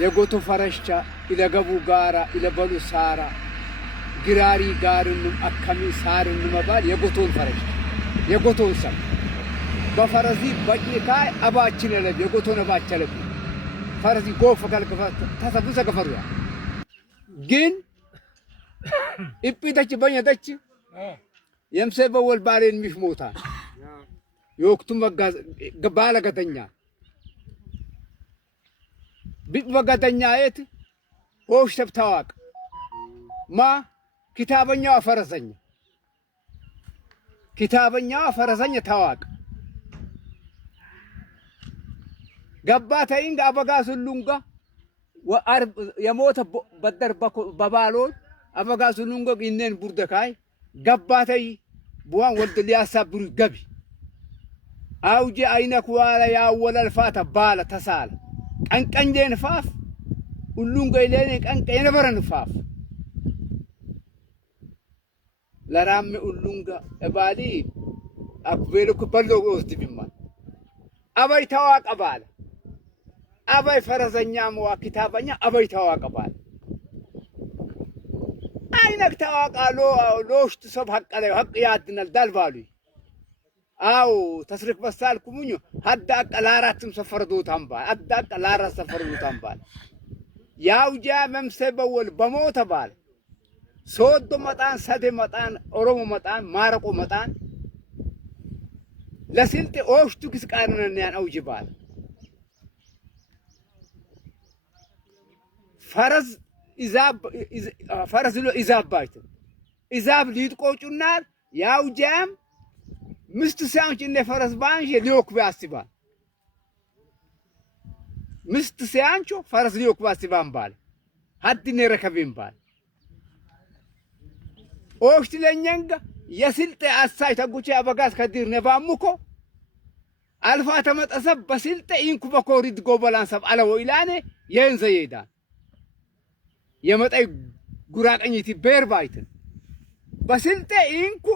የጎቶ ፈረሽቻ ኢለገቡ ጋራ ኢለበሉ ሳራ ግራሪ ጋርንም አከሚ ሳርን መባል የጎቶን ፈረሽቻ የጎቶን ሰም በፈረዚ በቂካይ አባችን ለብ የጎቶን አባቸለብ ፈረዚ ጎፍ ካልከፈት ተሰብሰ ከፈሩያ ግን ኢጲተች በኛተች የምሰበወል ባሬን ሚሽሞታ የወቅቱ መጋዝ ባለገተኛ ቢበገተኛ የት ሆሽ ተብታዋቅ ማ ኪታበኛው ፈረሰኛ ኪታበኛው ፈረሰኛ ታዋቅ ገባተይን አበጋዝ ሁሉንጋ ወአርብ የሞተ በደር በባሎን አበጋዝ ሁሉንጋ ኢነን ቡርደካይ ገባተይ ቡዋን ወልድ ሊያሳብሩ ገቢ አውጂ አይነክ ዋላ ያወለል ፋታ ባለ ተሳለ ቀንቀንዴን ፋፍ ሁሉንጋ ኢለኔ ቀንቀን የነበረን ፋፍ ለራም ሁሉንጋ እባሊ አብቤልኩ በሎ ወስድ ቢማል አባይ ታዋቀ ባለ አባይ ፈረዘኛ መዋ ኪታበኛ አባይ ታዋቀ ባለ አይነክ ታዋቃሎ ሎሽት ሰብ ሐቀለ ሐቅ ያድናል ዳልባሉ አው ተስሪክ በሳልኩሙኝ ሀዳ ቀላራትም ሰፈርዶታም ባል ሀዳ ቀላራ ሰፈርዶታም ባል ያውጃ መምሰበወል በሞተ ባል ሶዶ መጣን ሰደ መጣን ኦሮሞ መጣን ማረቆ መጣን ለስልጤ ኦሽቱ ክስቃርነን ያን አውጅ ባል ፈረዝ ኢዛብ ፈረዝ ሎ ኢዛብ ባይት ኢዛብ ሊጥቆጩና ያውጃም ምስት ሲያንች እንደ ፈረስ ባንሽ ሊዮክ ባስባል ምስት ሲያንቹ ፈረስ ሊዮክ ባስባን ባል ሀድኔ ረከብን ባል ኦሽት ለኛንጋ የስልጤ አሳይ ተጉቼ አበጋዝ ከዲር ነባሙኮ አልፋ ተመጠሰብ በስልጤ ኢንኩ በኮሪድ ጎበላን ሰብ አለው ኢላኔ የንዘ ይዳ የመጣይ ጉራቀኝቲ ቤር ባይትን በስልጤ ኢንኩ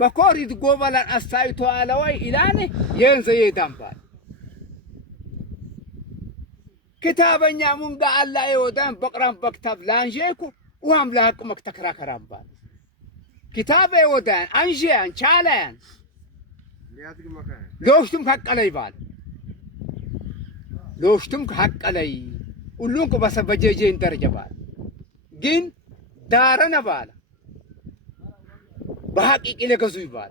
በኮሪድ ጎበላን አሳይቶ አለወይ ኢላኔ የንዘ ይዳን ባል كتابنا من قال الله يودان بقران بكتاب لانجيكو وهم لهاك مكتكرا كرام بال كتاب يودان انجيان شالان لوشتم حق علي بال لوشتم حق علي ولونك بس بجيجين درجة بال جين دارنا بال بحقيقة إلى قصوي بال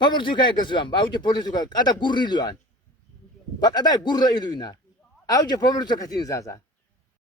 فبرتو كاي قصوان باوجه بوليسو كاي قد غوري لوان بقدا غورا إلوينا أوجه فبرتو كتين زازا